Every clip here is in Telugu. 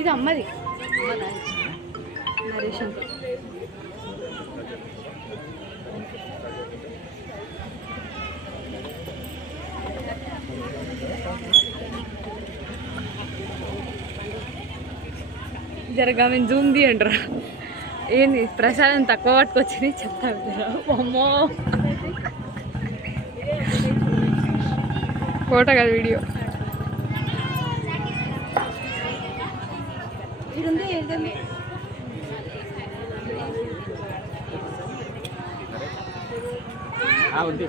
ఇది అమ్మది. నరేషన్. జరగా మేము జూమ్ తీయండి రా ఏంది ప్రసాదం తక్కువ పట్టుకొచ్చింది చెప్తాను జరా. అమ్మో. ఫోటో కదా వీడియో. ఉంది.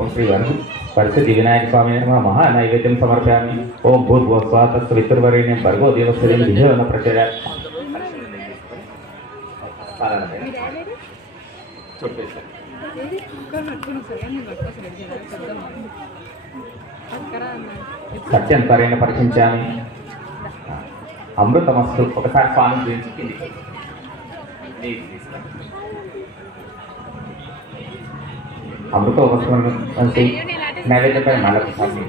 ఓం శ్రీ వరం పరిస్థితి వినాయక స్వామి మహా నైవేద్యం సమర్పయామి. ఓం భూర్భువస్వ తత్సవితుర్వరేణ్యం భర్గో దేవస్థితి విజయవన ప్రచర సత్యంతరైన పరిచించాను అమృతమస్తు. ఒకసారి స్వామి గురించి కిందికి. అమృత వస్త్రం నుంచి నైవేద్యంపై మళ్ళీ స్వామి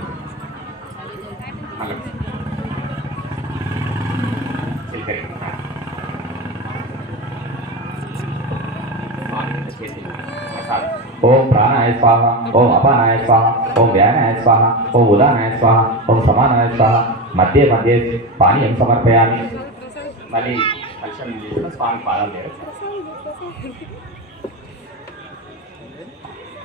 ఓం ప్రాణాయ స్వాహ ఓం అపానాయ స్వాహ ఓం వ్యానాయ స్వాహ ఓం ఉదానాయ స్వాహ ఓం సమానాయ స్వాహ. మధ్య మధ్య పానీయం సమర్పయామి. మళ్ళీ కలుషం తీసుకుని స్వామి పాదాలు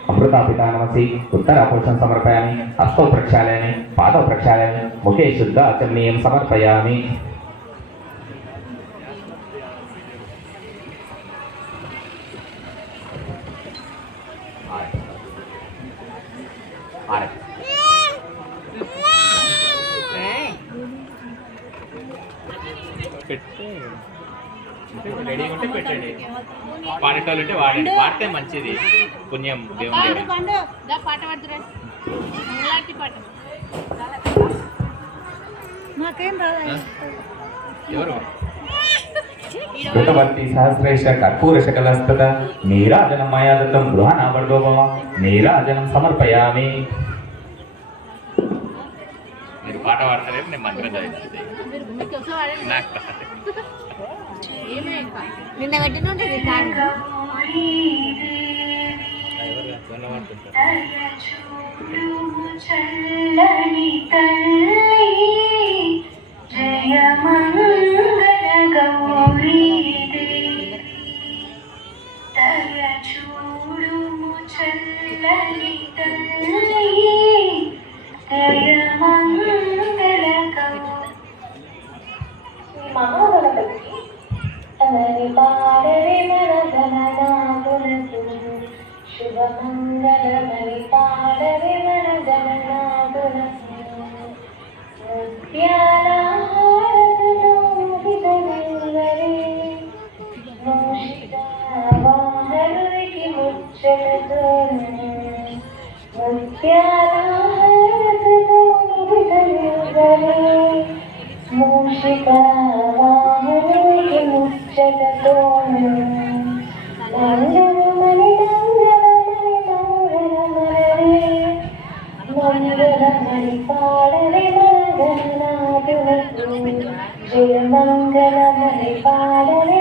చేయాలి అమృతాపితా నమసి ఉత్తరాపురుషం సమర్పయామి హస్తౌ ప్రక్షాళయామి పాదౌ ప్రక్షాళయామి ముఖే శుద్ధ ఆచమనీయం సమర్పయామి పెట్టి రెడీగా ఉంటే పెట్టండి. పాడేటోళ్ళు ఉంటే వాడండి. పాడితే మంచిది. పుణ్యం దేవుని పండు దా పాట పాడుతురా మంగళారతి పాట నాకేం రాదా ఎవరు? సహస్రేష కర్పూర శకలస్తత నీరాజనం మయా దత్తం గృహనావర్గోభవ నీరాజనం సమర్పయామి. మీరు పాట పాడతారేమో నేను మంత్రం వాడండి నాకు నిన్న పెట్టిన ఉంటుంది కాదు చల్లని తల్లి జయ మంగళ గౌరీ വാഹനയ്ക്ക് മുച്ചെടുത്തു മൂഷികാഹനയ്ക്ക് മുച്ചെടുത്തോന്നു മണിപ്പാടനെ മംഗളനാഥുനു ജയമംഗള മണിപ്പാടനെ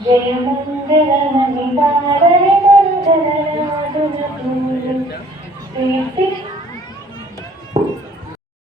ജയമംഗളമണിതാരണ